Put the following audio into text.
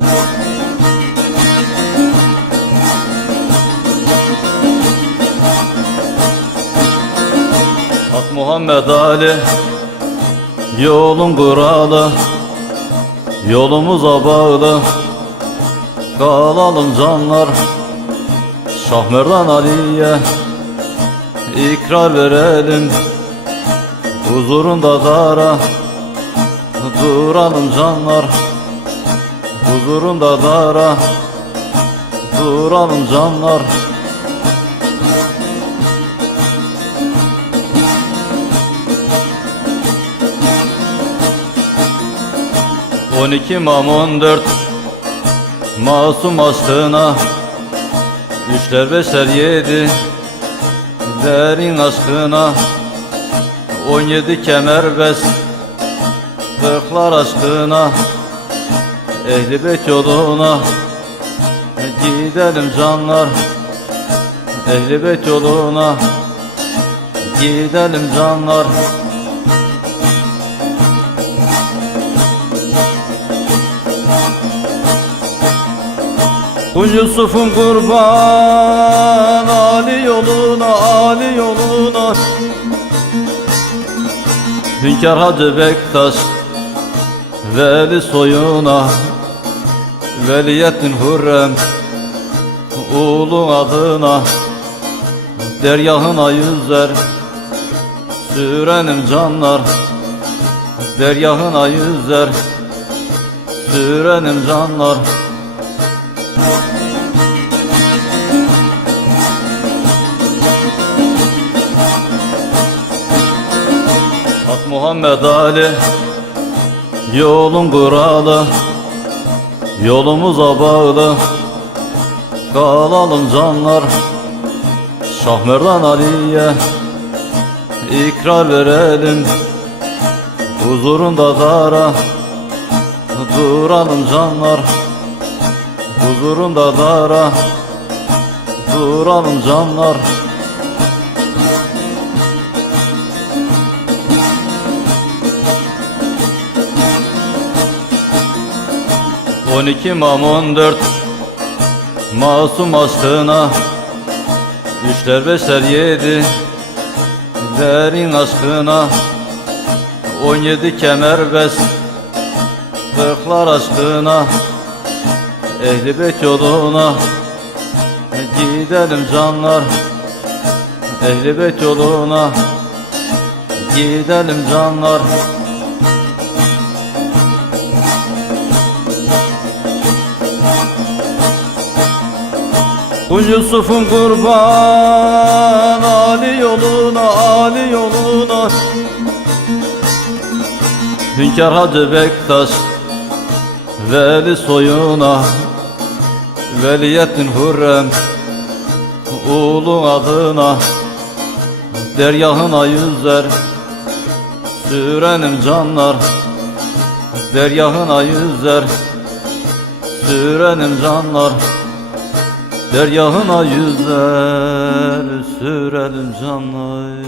Ak Muhammed Ali, yolun kuralı, yolumuza bağlı kalalım canlar. Şahmerdan Ali'ye ikrar verelim, huzurunda dara duralım canlar. Huzurunda dara duralım canlar. 12 Mam 14 masum aşkına, üçler beşer yedi derin aşkına, 17 kemerbest kırklar aşkına, Ehli Beyt yoluna gidelim canlar. Ehli Beyt yoluna gidelim canlar. Bu Yusuf'un kurban Ali yoluna, Ali yoluna, Hünkar Hacı Bektaş Veli soyuna, Veliyetin Hürrem ulu adına, deryahına yüzer sürenim canlar. Deryahına yüzer sürenim canlar. Ak Muhammed Ali, yolun kuralı, yolumuza bağlı kalalım canlar. Şahmerdan Ali'ye ikrar verelim, huzurunda dara duralım canlar. Huzurunda dara duralım canlar. On 12 Mam 14 masum aşkına, üçler beşer yedi derin aşkına, 17 kemerbest kırklar aşkına, Ehli Beyt yoluna gidelim canlar. Ehli Beyt yoluna gidelim canlar. Bu Yusuf'un kurban Ali yoluna, Ali yoluna, Hünkar Hacı Bektaş Veli soyuna, Veliyetin Hürrem ulu adına, deryahına yüzer sürenim canlar. Deryahına yüzer sürenim canlar. Deryahına yüzer sürelim canlar.